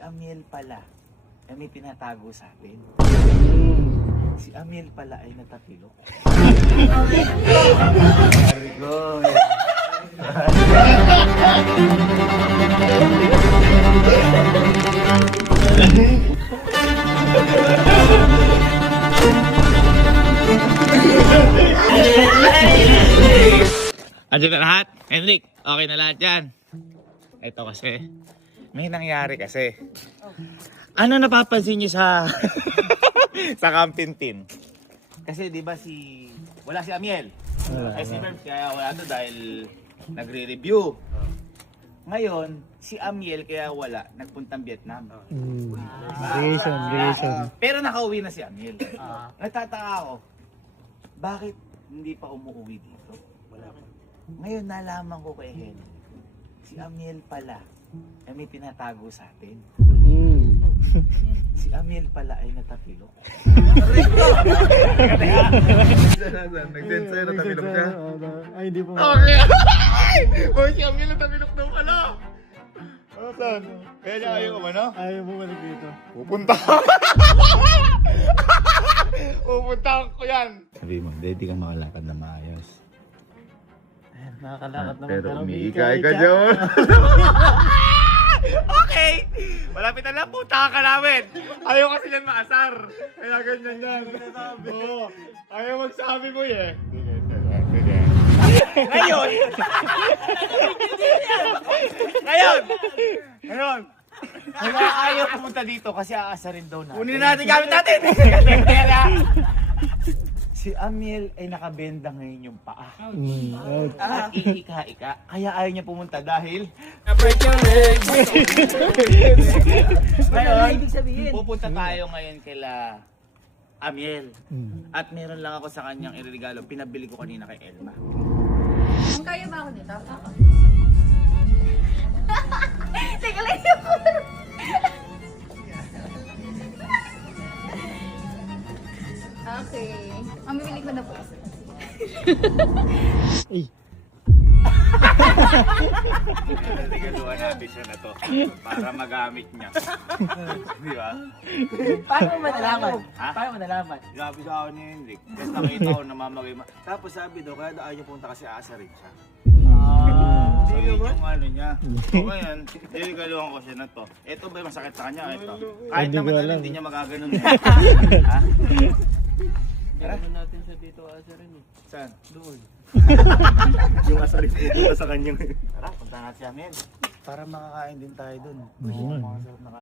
Amiel pala ay may tinatago sa atin. Si Amiel pala ay natapilok. Very good. Andiyan na lahat? Henrik, okay na lahat yan? Ito kasi, may nangyari kasi. Ano napapansin niyo sa sa Campintin? Kasi di ba wala si Amiel. Ay si Merv kaya wala to dahil nagre-review. Ngayon, si Amiel kaya wala, nagpuntang Vietnam. Reason. Pero nakauwi na si Amiel. Nagtataka ako, bakit hindi pa umuwi dito? Ngayon nalaman ko kay Henry, si Amiel pala ay may tinatago sa atin. Si Amiel pala ay natapilok. Nag-sensor, natapilok ka? Ay, hindi po. Okay! Boy, si Amiel natapilok daw pala! Ano saan? Kaya niya ayaw ka ba, no? Ayaw mo balik dito. Pupunta! Pupunta ko yan! Sabi mo, hindi ka makalakad na maayos. Nakakalakad naman. Pero umiikay ka dyan. Okay! Malapit na lang, puta ka namin! Ayaw kasi yan maasar. Kaya ganyan yan. Oo. Ayaw magsabi mo eh. Ngayon! Ngayon! Kaya ayaw pumunta dito kasi aasarin daw natin. Kunin natin gamit natin! Si Amiel ay nakabenda ngayon yung paa. At iika-ika, kaya ayaw niya pumunta dahil break your legs! Ngayon, pupunta tayo ngayon kila Amiel. At meron lang ako sa kanyang iririgalo, pinabili ko kanina kay Elma. Ang kaya ba ako dito? Teka lang ako. Okay. Mamimili ko na po. Ay. Regaluhan natin siya na to para magamit niya. Di ba? Paano mo nalaman? Ha? Paano mo nalaman? Sabi sa akin ni Henrik, tapos nakita ko namamagay. Tapos sabi daw, kaya daw ayaw niya punta kasi aasarin siya. So yun yung ano niya. So ngayon, niligaluhan ko siya na to. Ito ba yung masakit sa kanya? Ito. Kahit Hindi ko naman alam. hindi niya magaganon. Ha? Meron natin sa dito asa rin eh. Saan? Doon. Yung asarin pupunta sa kanyang. Tara, punta natin si Amel. Para makakain din tayo dun. Oo. Mga sarap na